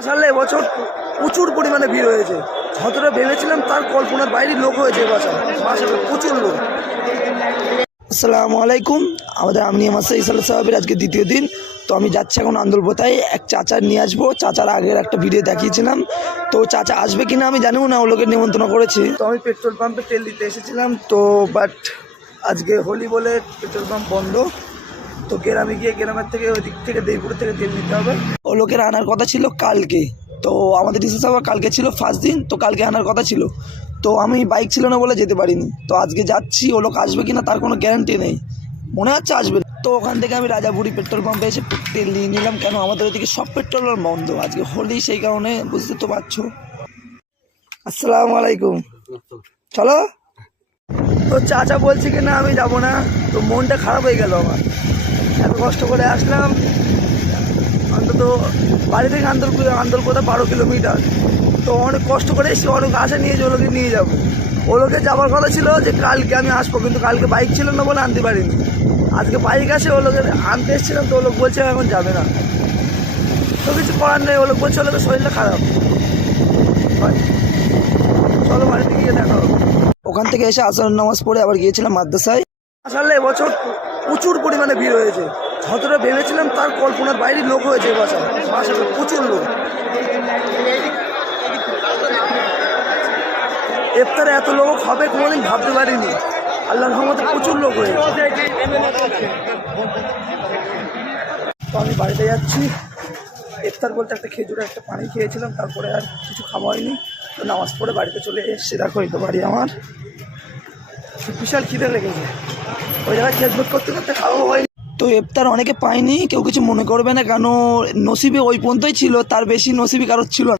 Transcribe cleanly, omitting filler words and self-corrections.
আসলে এবছর প্রচুর পরিমাণে ভিড় হয়েছে। যতটা ভেবেছিলাম তার কল্পনার বাইরে লোক হয়েছে এবছর। মাশাআল্লাহ প্রচুর লোক। আসসালামু আলাইকুম। আমাদের আমনিয়া মাসে ইসাল সাহাবের আজকে দ্বিতীয় দিন। তো আমি যাচ্ছি এখন আন্দোলপোতায়, এক চাচা নিয়ে আসবো। চাচার আগের একটা ভিডিও দেখিয়েছিলাম, তো চাচা আসবে কিনা আমি জানিও না, ও লোকের নিমন্ত্রণ করেছি। তো আমি পেট্রোল পাম্পে তেল দিতে এসেছিলাম, তো বাট আজকে হোলি বলে পেট্রোল পাম্প বন্ধ। তো গ্রামে গিয়ে গ্রামের থেকে ওই দিক থেকে দেবপুর থেকে তেল নিতে হবে। ও লোকের আনার কথা ছিল কালকে, তো আমাদের ডিসি সাহেব কালকে ছিল ফার্স্ট দিন, তো কালকে আনার কথা ছিল। তো আমি বাইক ছিল না বলে যেতে পারিনি। তো আজকে যাচ্ছি, ও লোক আসবে কিনা তার কোনো গ্যারান্টি নেই, মনে হচ্ছে আসবে। তো ওখান থেকে আমি রাজাপুরি পেট্রোল পাম্পে এসে তেল নিয়ে নিলাম, কেন আমাদের ওইদিকে সব পেট্রোল পাম্প বন্ধ আজকে হোলি, সেই কারণে বুঝতে তো পারছো। আসসালামু আলাইকুম। চলো। তো চাচা বলছে কি না আমি যাবো না, তো মনটা খারাপ হয়ে গেল আমার। এত কষ্ট করে আসলাম, অন্তত বাড়ি থেকে আন্দোলকোতা 12 কিলোমিটার। তো অনেক কষ্ট করে এসে অনেক আশা নিয়ে যে ওলোকে নিয়ে যাবো। ওলোকে যাওয়ার কথা ছিল যে কালকে আমি আসবো, কিন্তু কালকে বাইক ছিল না বলে আনতে পারিনি। আজকে বাইক আসে ওলোকে আনতে এসেছিলাম, তো ওলোক বলছে এখন যাবে না। তো কিছু করার নেই, ওলোক বলছে ওলোকের শরীরটা খারাপ। চলো বাড়িতে গিয়ে দেখা হবে। ওখান থেকে এসে আসর নামাজ পড়ে আবার গিয়েছিলাম মাদ্রাসায়। আসলে এবছর প্রচুর পরিমাণে ভিড় হয়েছে। যতটা ভেবেছিলাম তার কল্পনার বাইরে লোক হয়েছে এবছর। মাশাআল্লাহ প্রচুর লোক। ইফতারে এত লোক হবে কোনোদিন ভাবতে পারিনি। আল্লাহর রহমতে প্রচুর লোক হয়েছে। তো আমি বাড়িতে যাচ্ছি। ইফতার বলতে একটা খেজুর একটা পানি খেয়েছিলাম, তারপরে আর কিছু খাওয়া হয়নি। তো নামাজ পড়ে বাড়িতে চলে এসেছি। দেখো এই তো বাড়ি আমার। বিশাল খিদে লেগেছে, ওই জায়গায় খেদমত করতে করতে খাওয়া হয়নি। তো ইফতার অনেকে পায়নি, কেউ কিছু মনে করবে না, কেন নসিবে ওই পর্যন্তই ছিল, তার বেশি নসিবে কারোর ছিল না।